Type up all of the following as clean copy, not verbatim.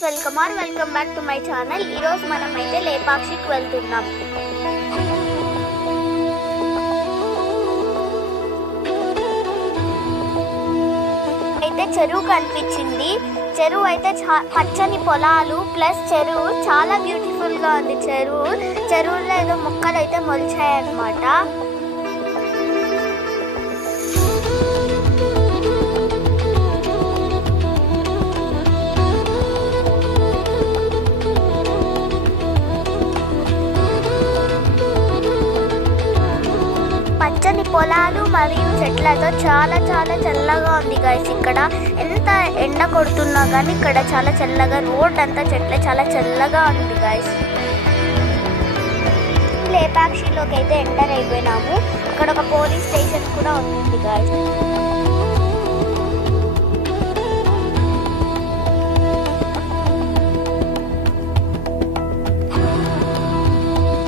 guys, welcome back to my channel. ఈ రోజు మనం అయితే లేపాక్షికి వెళ్తున్నాం. అయితే చెరువు కనిపించింది. చెరువు అయితే పచ్చని పొలాలు ప్లస్ చెరువు చాలా బ్యూటిఫుల్ గా ఉంది. చెరువులో ఏదో మొక్కలు అయితే మొలిచాయి అన్నమాట. పచ్చని పొలాలు మరియు చెట్లతో చాలా చల్లగా ఉంది గైస్. ఇక్కడ ఎంత ఎండ కొడుతున్నా కానీ ఇక్కడ చాలా చల్లగా, రోడ్ అంతా చెట్లే, చాలా చల్లగా ఉంది గైస్. లేపాక్షిలోకి అయితే ఎంటర్ అయిపోయినాము. ఇక్కడ ఒక పోలీస్ స్టేషన్ కూడా ఉంది గైస్.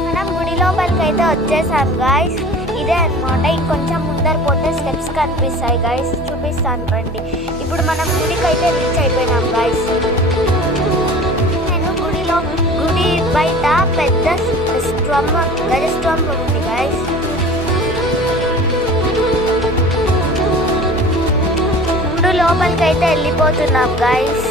మనం గుడి లోపలికి అయితే వచ్చేసాం గైస్. ఇదే అన్నమాట. ఇంకొంచెం ముందర పోతే స్టెప్స్ కనిపిస్తాయి గైస్, చూపిస్తాను రండి. ఇప్పుడు మనం గుడికి అయితే రీచ్ అయిపోయినాం గైస్. నేను గుడి బయట పెద్ద గజస్తంభం ఉంది గైస్. గుడి లోపలికి అయితే వెళ్ళిపోతున్నాం గైస్.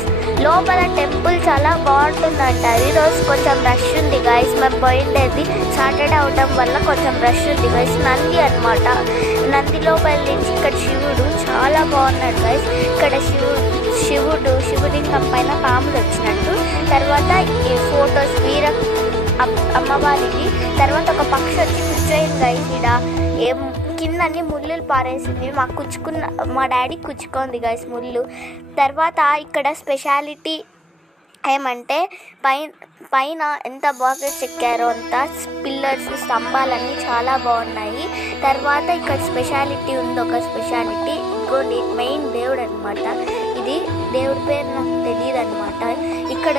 లోపల టెంపుల్ చాలా బాగుంటుందంట. ఈరోజు కొంచెం రష్ ఉంది గైస్. మేము పోయిండేది సాటర్డే అవడం వల్ల కొంచెం రష్ ఉంది గైస్. నంది అనమాట. నంది లోపల నుంచి ఇక్కడ శివుడు చాలా బాగున్నాడు గైస్. ఇక్కడ శివుడింగం పైన పాములు వచ్చినట్టు. తర్వాత ఈ ఫొటోస్ వీర అమ్మవారిది. తర్వాత ఒక పక్షి వచ్చి కూర్చోయింది గైస్. ఇక్కడ కింద అన్ని ముళ్ళు పారేసింది. మా డాడీ కుచ్చుకుంది గైస్ ముళ్ళు. తర్వాత ఇక్కడ స్పెషాలిటీ ఏమంటే పైన ఎంత బాగా చెక్కారో అంతా పిల్లర్స్, స్తంభాలన్నీ చాలా బాగున్నాయి. తర్వాత ఇక్కడ స్పెషాలిటీ ఉంది, ఒక స్పెషాలిటీ ఇంకోటి మెయిన్ దేవుడు అనమాట. ఇది దేవుడి పేరు నాకు తెలియదు అనమాట. ఇక్కడ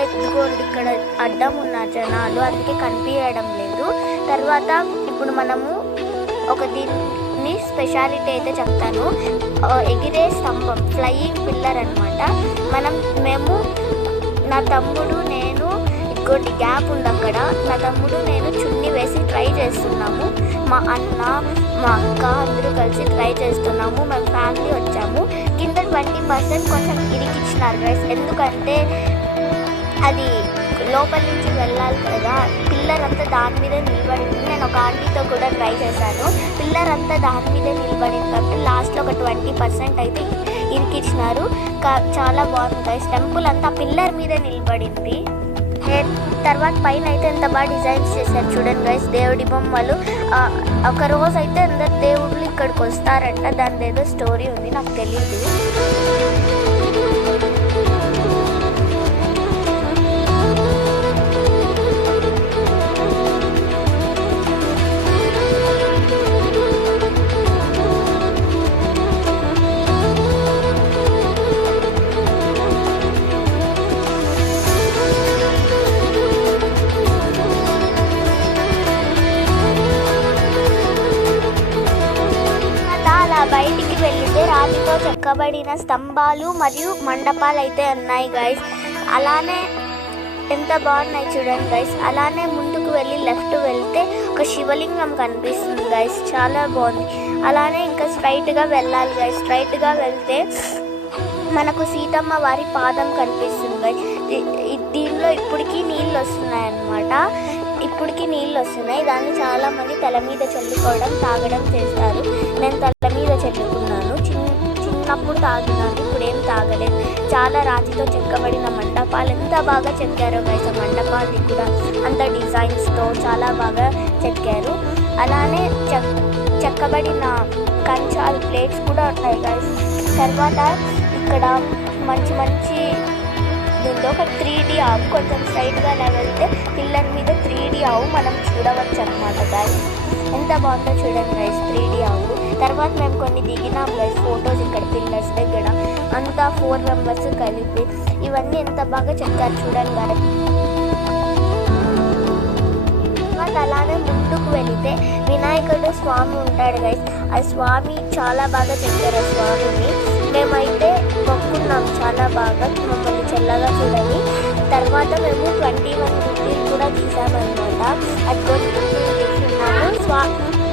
ఇక్కడ అడ్డం ఉన్న జనాలు, అందుకే కనిపించడం లేదు. తర్వాత ఇప్పుడు మనము ఒక దీన్ని స్పెషాలిటీ అయితే చెప్తాను. ఎగిరే స్తంభం, ఫ్లయింగ్ పిల్లర్ అనమాట. మేము నా తమ్ముడు నేను, ఇంకోటి గ్యాప్ ఉంది అక్కడ, నా తమ్ముడు నేను చున్నీ వేసి ట్రై చేస్తున్నాము. మా అన్న మా అక్క అందరూ కలిసి ట్రై చేస్తున్నాము. మేము ఫ్యామిలీ వచ్చాము. కింద 20% కొంచెం ఇరికిచ్చినారు గైస్. ఎందుకంటే అది లోపల నుంచి వెళ్ళాలి కదా. పిల్లర్ అంతా దాని మీద నిలబడింది. నేను ఒక ఆంటీతో కూడా ట్రై చేశాను. పిల్లర్ అంతా దాని మీద నిలబడింది కాబట్టి లాస్ట్లో ఒక 20% అయితే ఇరికిచ్చినారు. చాలా బాగుంది గైస్. టెంపుల్ అంతా పిల్లర్ మీద నిలబడింది. తర్వాత పైన అయితే ఎంత బాగా డిజైన్స్ చేశారు చూడండి గైస్. దేవుడి బొమ్మలు. ఒక రోజు అయితే అందరు దేవుళ్ళు ఇక్కడికి వస్తారంట. దాని ఏదో స్టోరీ ఉంది, నాకు తెలియదు. బయటికి వెళ్తే రాతితో చెక్కబడిన స్తంభాలు మరియు మండపాలు అయితే ఉన్నాయి గైస్. అలానే ఎంత బాగున్నాయి చూడండి గైస్. అలానే ముందుకు వెళ్ళి లెఫ్ట్ వెళ్తే ఒక శివలింగం కనిపిస్తుంది గైస్, చాలా బాగుంది. అలానే ఇంకా స్ట్రైట్గా వెళ్ళాలి గైస్. స్ట్రైట్గా వెళ్తే మనకు సీతమ్మ వారి పాదం కనిపిస్తుంది గైస్. దీనిలో ఇప్పటికీ నీళ్ళు వస్తున్నాయి అన్నమాట. దాన్ని చాలామంది తల మీద చల్లుకోవడం, తాగడం చేస్తారు. నేను తల మీద చల్లుకున్నాను. చిన్నప్పుడు తాగినాను, ఇప్పుడు ఏం తాగలేదు. చాలా రాతితో చెక్కబడిన మండపాలు ఎంత బాగా చెక్కారో గైస్. మండపాలు కూడా అంత డిజైన్స్తో చాలా బాగా చెక్కారు. అలానే చెక్కబడిన కంచాలు, ప్లేట్స్ కూడా ఉన్నాయి గైస్. తర్వాత ఇక్కడ మంచి దీంతో ఒక 3D ఆవు, కొంచెం స్ట్రైట్గా వెళ్తే పిల్లర్ మీద 3D ఆవు మనం చూడవచ్చు అనమాట గైస్. ఎంత బాగుందో చూడండి గైస్ 3D ఆవు. తర్వాత మేము కొన్ని దిగినాం గైస్ ఫొటోస్ ఇక్కడ పిల్లర్స్ దగ్గర. అంతా 4 మెంబర్స్ కలిపి ఇవన్నీ ఎంత బాగా చెక్కారు చూడండి గైస్. తర్వాత అలానే ముందుకు వెళితే వినాయకుడు స్వామి ఉంటాడు గైస్. ఆ స్వామి చాలా బాగా చెక్కారు. ఆ స్వామిని మేమైతే మొక్కున్నాం చాలా బాగా, మమ్మల్ని చల్లగా చూడని. తర్వాత మేము 21 గుండీలు కూడా తీసామన్నమాట. అది కొన్ని గుండీలు తీసుకున్నాము.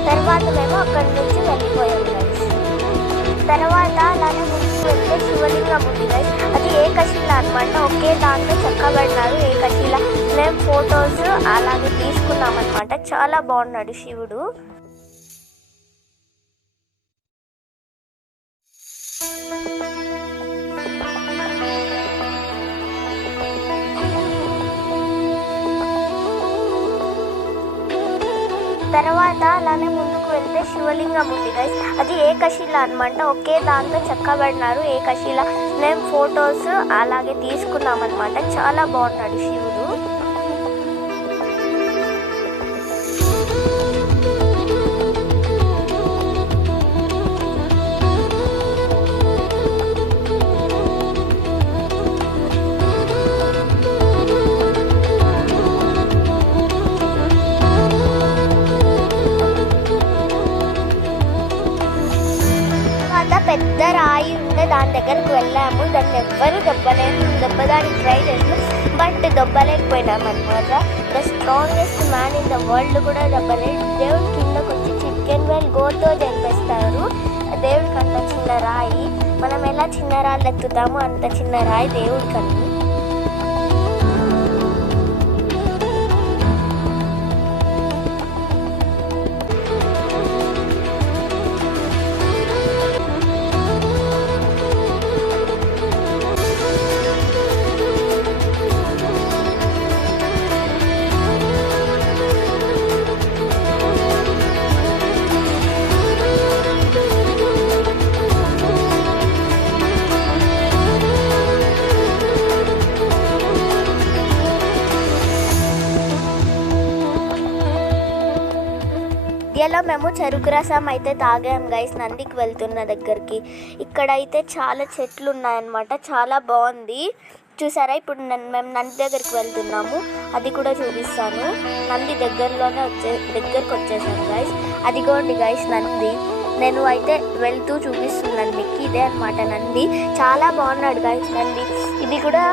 తర్వాత మేము అక్కడి నుంచి వెళ్ళిపోయాము గైస్. తర్వాత అలానే ముందుకు వెళ్తే శివలింగం ఉంది గైస్. అది ఏకశిల అనమాట. ఒకే దాంట్లో చెక్కబడినారు ఏకశిల. మేము ఫొటోస్ అలాగే తీసుకున్నాం అనమాట. చాలా బాగున్నాడు శివుడు. తర్వాత అలానే ముందుకు వెళ్తే శివలింగం ఉంది గైస్. అది ఏకశిల అనమాట. ఒకే దాంట్లో చెక్కబడినారు ఏకశిల. మేము ఫొటోస్ అలాగే తీసుకున్నాం అనమాట. చాలా బాగున్నాడు శివుడు. పెద్ద రాయి ఉండే దాని దగ్గరకు వెళ్ళాము. దాన్ని ఎవ్వరూ దెబ్బదానికి ట్రై చేసాము, బట్ దెబ్బలేకపోయినాం అనమాట. The strongest man in the world కూడా దెబ్బలేదు. దేవుడు కిందకు వచ్చి చికెన్ వెల్ గోతో జరిపేస్తారు. దేవుడికి అంత చిన్న రాయి. మనం ఎలా చిన్న రాళ్ళు ఎత్తుతామో అంత చిన్న రాయి దేవుడికి అండి. మధ్యలో మేము చెరుకు రసం అయితే తాగాం గైస్ నందికి వెళ్తున్న దగ్గరికి. ఇక్కడైతే చాలా చెట్లు ఉన్నాయన్నమాట. చాలా బాగుంది. చూసారా, ఇప్పుడు మేము నంది దగ్గరికి వెళ్తున్నాము. అది కూడా చూపిస్తాను. నంది దగ్గరికి వచ్చేసాను గైస్. అదిగోండి గైస్ నంది. నేను అయితే వెళ్తూ చూపిస్తున్నాను మీకు. ఇదే అనమాట నంది. చాలా బాగున్నాడు గైస్ నంది. ఇది కూడా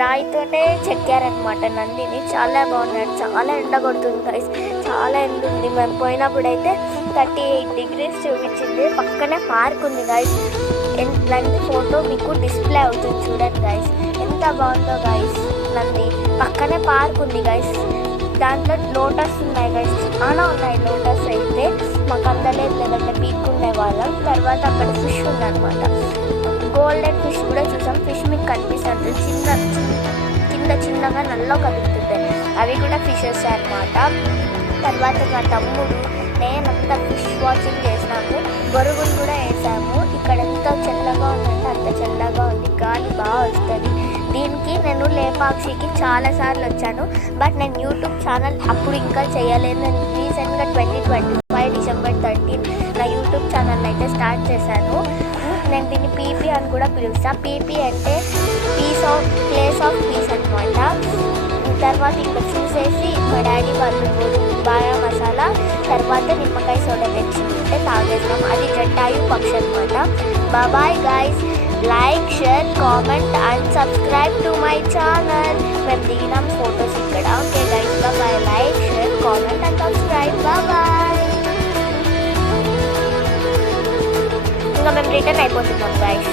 రాయితోనే చెక్కారనమాట నందిని. చాలా బాగున్నాడు. చాలా ఎండ కొడుతుంది గైస్. చాలా ఎండ ఉంది. మేము పోయినప్పుడు అయితే 38 degrees చూపించింది. పక్కనే పార్క్ ఉంది గైస్. నంది ఫోటో మీకు డిస్ప్లే అవుతుంది చూడండి గైస్. ఎంత బాగుందో గైస్ నంది. పక్కనే పార్క్ ఉంది గైస్. దాంట్లో లోటస్ ఉన్నాయి గైస్. చాలా ఉన్నాయి లోటస్. అయితే మాకు అందలేదు, లేదంటే పీక్కునే వాళ్ళం. తర్వాత అక్కడ ఫిష్ ఉందన్నమాట. గోల్డెన్ ఫిష్ కూడా చూసాం. ఫిష్ మీకు కనిపిస్తుంది చిన్నగా నల్ల కదులుతుంటాయి. అవి కూడా ఫిషెస్ అన్నమాట. తర్వాత మా తమ్ముడు నేనంతా ఫిష్ వాచింగ్ చేసినాము. బొరుగులు కూడా వేసాము. ఇక్కడ ఎంత చల్లగా ఉందంటే అంత చల్లగా ఉంది. గాలి బాగా వస్తుంది. దీనికి నేను లేపాక్షికి చాలాసార్లు వచ్చాను, బట్ నేను యూట్యూబ్ ఛానల్ అప్పుడు ఇంకా చేయలేదు. నేను రీసెంట్గా 2025 December 13 నా యూట్యూబ్ ఛానల్ అయితే స్టార్ట్ చేశాను. నేను దీన్ని పీపీ అని కూడా పిలుస్తాను. పీపీ అంటే ప్లేస్ ఆఫ్ పీస్ అనమాట. తర్వాత ఇక్కడ చూసేసి మా డాడీ వాళ్ళు బాగా మసాలా, తర్వాత నిమ్మకాయ సోడా తెచ్చింటే తాగేసాం. అది జటాయు పక్షి అనమాట. Bye guys, like, share, comment and subscribe to my channel. మేము దిగినాం ఫొటోస్ ఇక్కడ. Okay guys, bye. Like, share, comment and subscribe. Bye. ఇంకా మేము రిటర్న్ అయిపోతున్నాం గైస్.